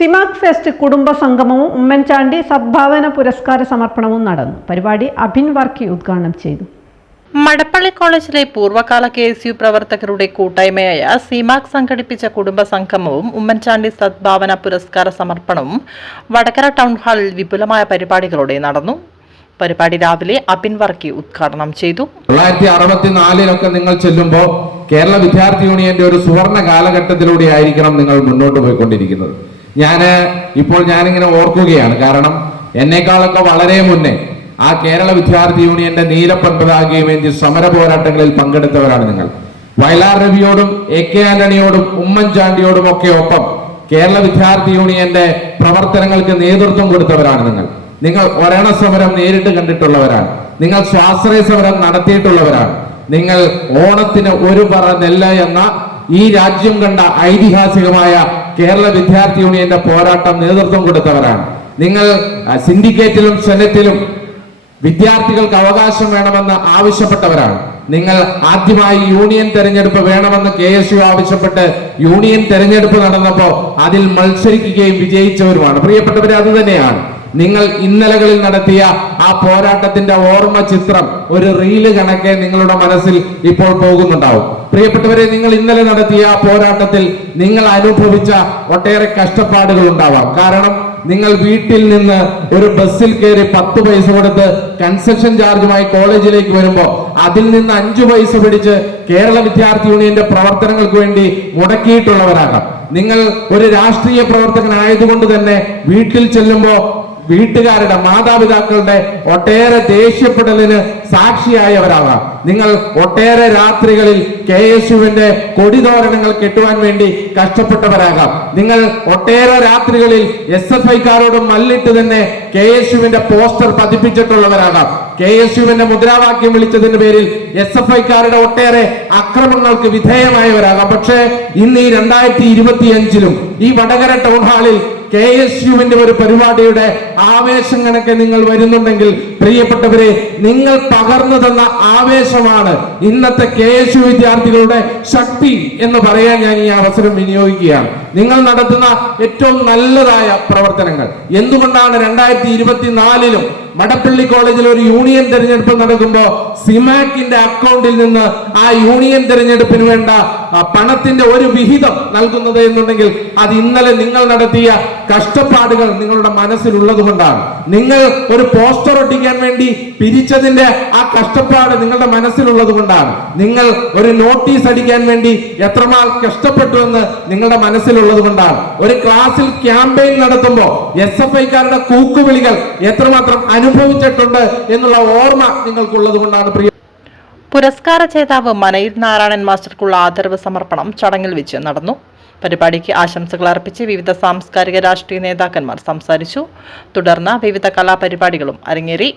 സിമാക് fest കുടുംബ സംഗമവും ഉമ്മൻചാണ്ടി സദ്ഭാവന പുരസ്കാര സമർപ്പണവും നടന്നു. പരിപാടി അഭിൻ വർക്കി ഉദ്ഘാടനം ചെയ്തു. മടപ്പള്ളി കോളേജിലെ പൂർവകാല കെ എസ് യു പ്രവർത്തകരുടെ കൂട്ടായ്മയായ സിമാക് സംഘടിപ്പിച്ച കുടുംബ സംഗമവും ഉമ്മൻചാണ്ടി സദ്ഭാവന പുരസ്കാര സമർപ്പണവും വടകര ടൗൺ ഹാളിൽ വിപുലമായ പരിപാടികളോടെ നടന്നു. പരിപാടി രാവിലെ അബിൻ വർക്കി ഉദ്ഘാടനം ചെയ്തു. തൊള്ളായിരത്തി അറുപത്തിനാലിലൊക്കെ നിങ്ങൾ ചെല്ലുമ്പോൾ കേരള വിദ്യാർത്ഥി യൂണിയന്റെ ഒരു സുവർണ കാലഘട്ടത്തിലൂടെ ആയിരിക്കണം നിങ്ങൾ മുന്നോട്ട് പോയിക്കൊണ്ടിരിക്കുന്നത്. ഞാൻ ഇപ്പോൾ ഞാനിങ്ങനെ ഓർക്കുകയാണ്. കാരണം എന്നെക്കാളൊക്കെ വളരെ മുന്നേ ആ കേരള വിദ്യാർത്ഥി യൂണിയന്റെ നീലപ്പൻപതാകയും എന്തി സമര പോരാട്ടങ്ങളിൽ പങ്കെടുത്തവരാണ് നിങ്ങൾ. വയലാർ രവിയോടും എ കെ ആന്റണിയോടും ഉമ്മൻചാണ്ടിയോടും ഒക്കെ ഒപ്പം കേരള വിദ്യാർത്ഥി യൂണിയന്റെ പ്രവർത്തനങ്ങൾക്ക് നേതൃത്വം കൊടുത്തവരാണ് നിങ്ങൾ. നിങ്ങൾ ഒരണ സമരം നേരിട്ട് കണ്ടിട്ടുള്ളവരാണ്. നിങ്ങൾ സ്വാശ്രയ സമരം നടത്തിയിട്ടുള്ളവരാണ്. നിങ്ങൾ ഓണത്തിന് ഒരു പറ നെല്ല എന്ന ഈ രാജ്യം കണ്ട ഐതിഹാസികമായ കേരള വിദ്യാർത്ഥി യൂണിയന്റെ പോരാട്ടം നേതൃത്വം കൊടുത്തവരാണ്. നിങ്ങൾ സിൻഡിക്കേറ്റിലും സെനറ്റിലും വിദ്യാർത്ഥികൾക്ക് അവകാശം വേണമെന്ന് ആവശ്യപ്പെട്ടവരാണ്. നിങ്ങൾ ആദ്യമായി യൂണിയൻ തെരഞ്ഞെടുപ്പ് വേണമെന്ന് കെ എസ് യു ആവശ്യപ്പെട്ട് യൂണിയൻ തെരഞ്ഞെടുപ്പ് നടന്നപ്പോൾ അതിൽ മത്സരിക്കുകയും വിജയിച്ചവരുമാണ്. പ്രിയപ്പെട്ടവരെ അത് തന്നെയാണ്. നിങ്ങൾ ഇന്നലകളിൽ നടത്തിയ ആ പോരാട്ടത്തിന്റെ ഓർമ്മ ചിത്രം ഒരു റീൽ കണക്കെ നിങ്ങളുടെ മനസ്സിൽ ഇപ്പോൾ പോകുന്നുണ്ടാവും. പ്രിയപ്പെട്ടവരെ നിങ്ങൾ ഇന്നലെ നടത്തിയ ആ പോരാട്ടത്തിൽ നിങ്ങൾ അനുഭവിച്ച ഒട്ടേറെ കഷ്ടപ്പാടുകൾ ഉണ്ടാവാം. കാരണം നിങ്ങൾ വീട്ടിൽ നിന്ന് ഒരു ബസ്സിൽ കയറി പത്ത് പൈസ കൊടുത്ത് കൺസെഷൻ ചാർജുമായി കോളേജിലേക്ക് വരുമ്പോൾ അതിൽ നിന്ന് അഞ്ചു പൈസ പിടിച്ച് കേരള വിദ്യാർത്ഥി യൂണിയന്റെ പ്രവർത്തനങ്ങൾക്ക് വേണ്ടി മുടക്കിയിട്ടുള്ളവരാകാം. നിങ്ങൾ ഒരു രാഷ്ട്രീയ പ്രവർത്തകനായതുകൊണ്ട് തന്നെ വീട്ടിൽ ചെല്ലുമ്പോൾ വീട്ടുകാരുടെ മാതാപിതാക്കളുടെ ഒട്ടേറെ ദേഷ്യപ്പെടലിന് സാക്ഷിയായവരാകാം നിങ്ങൾ ഒട്ടേറെ രാത്രികളിൽ കെ എസ് യുവിന്റെ കൊടിതോരണങ്ങൾ കെട്ടുവാൻ വേണ്ടി കഷ്ടപ്പെട്ടവരാകാം. നിങ്ങൾ ഒട്ടേറെ രാത്രികളിൽ എസ് എഫ് ഐക്കാരോട് മല്ലിട്ട് തന്നെ കെ എസ് യുവിന്റെ പോസ്റ്റർ പതിപ്പിച്ചിട്ടുള്ളവരാകാം. കെ എസ് യുവിന്റെ മുദ്രാവാക്യം വിളിച്ചതിന്റെ പേരിൽ എസ് എഫ് ഐക്കാരുടെ ഒട്ടേറെ അക്രമങ്ങൾക്ക് വിധേയമായവരാകാം. പക്ഷേ ഇന്ന് ഈ രണ്ടായിരത്തി ഇരുപത്തി അഞ്ചിലും ഈ വടകര ടൗൺ ഹാളിൽ കെ എസ് യുവിന്റെ ഒരു പരിപാടിയുടെ ആവേശം കണക്കെ നിങ്ങൾ വരുന്നുണ്ടെങ്കിൽ പ്രിയപ്പെട്ടവരെ നിങ്ങൾ പകർന്നു തന്ന ആവേശമാണ് ഇന്നത്തെ കെ എസ് യു വിദ്യാർത്ഥികളുടെ ശക്തി എന്ന് പറയാൻ ഞാൻ ഈ അവസരം വിനിയോഗിക്കുകയാണ്. നിങ്ങൾ നടത്തുന്ന ഏറ്റവും നല്ലതായ പ്രവർത്തനങ്ങൾ. എന്തുകൊണ്ടാണ് രണ്ടായിരത്തി ഇരുപത്തിനാലിലും മടപ്പള്ളി കോളേജിൽ ഒരു യൂണിയൻ തെരഞ്ഞെടുപ്പ് നടക്കുമ്പോൾ സിമാക്കിന്റെ അക്കൗണ്ടിൽ നിന്ന് ആ യൂണിയൻ തെരഞ്ഞെടുപ്പിന് വേണ്ട പണത്തിന്റെ ഒരു വിഹിതം നൽകുന്നത് എന്നുണ്ടെങ്കിൽ അത് ഇന്നലെ നിങ്ങൾ നടത്തിയ കഷ്ടപ്പാടുകൾ നിങ്ങളുടെ മനസ്സിലുള്ളത് കൊണ്ടാണ്. നിങ്ങൾ ഒരു പോസ്റ്റർ ഒട്ടിക്കാൻ വേണ്ടി പിരിച്ചതിന്റെ ആ കഷ്ടപ്പാട് നിങ്ങളുടെ മനസ്സിലുള്ളത് കൊണ്ടാണ്. നിങ്ങൾ ഒരു നോട്ടീസ് അടിക്കാൻ വേണ്ടി എത്രമാൾ കഷ്ടപ്പെട്ടു എന്ന് നിങ്ങളുടെ മനസ്സിലുള്ളത് കൊണ്ടാണ്. ഒരു ക്ലാസ്സിൽ ക്യാമ്പയിൻ നടത്തുമ്പോൾ എസ് എഫ് ഐക്കാരുടെ കൂക്കുവിളികൾ എത്രമാത്രം അനുഭവിച്ചിട്ടുണ്ട് എന്നുള്ള ഓർമ്മ നിങ്ങൾക്കുള്ളത് കൊണ്ടാണ് പ്രിയ പുരസ്കാര ജേതാവ് മനയിൽ നാരായണൻ മാസ്റ്റർക്കുള്ള ആദരവ് സമർപ്പണം ചടങ്ങിൽ വെച്ച് നടന്നു. പരിപാടിക്ക് ആശംസകൾ അർപ്പിച്ച് വിവിധ സാംസ്കാരിക രാഷ്ട്രീയ നേതാക്കന്മാർ സംസാരിച്ചു. തുടർന്ന് വിവിധ കലാപരിപാടികളും അരങ്ങേറി.